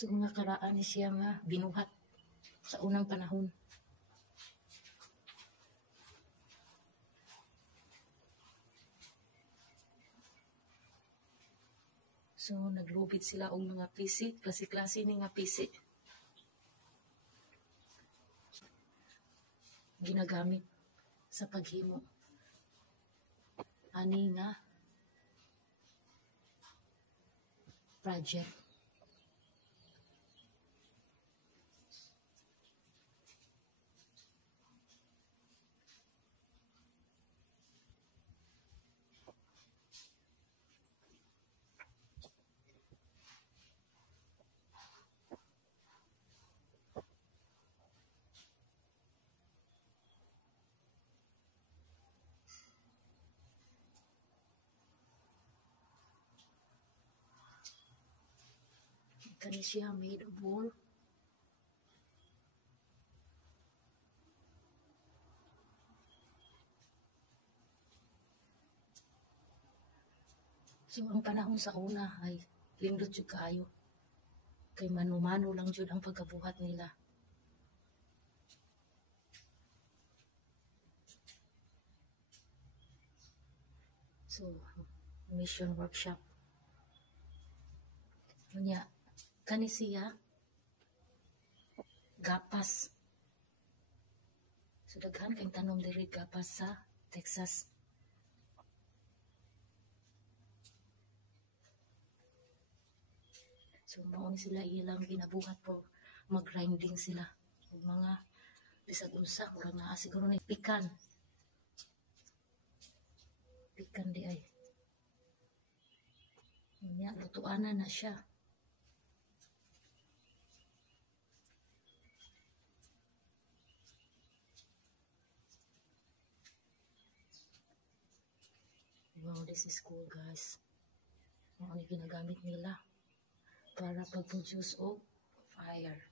So nga karaan ni siya nga binuhat sa unang panahon. So naglubid sila og mga pisi, klase-klase ni nga pisi. Ginagamit sa paghimo ani nga project. Kani siya made of wool. So ang panahon sa una ay lindot jud kaayo. Kay mano-mano lang jud ang pagkabuhat nila. So mission workshop. Unya kani siya gapas. So daghan kay tanom diri gapas sa Texas. So mao ni sila ilang ginabuhat po mag-grinding sila. Yung mga bisag unsa murag naa siguro ni pikan. Pikan di ay. Unya lutuanan na siya. Wow, this is cool guys. Ano ginagamit nila para pag-produce of fire.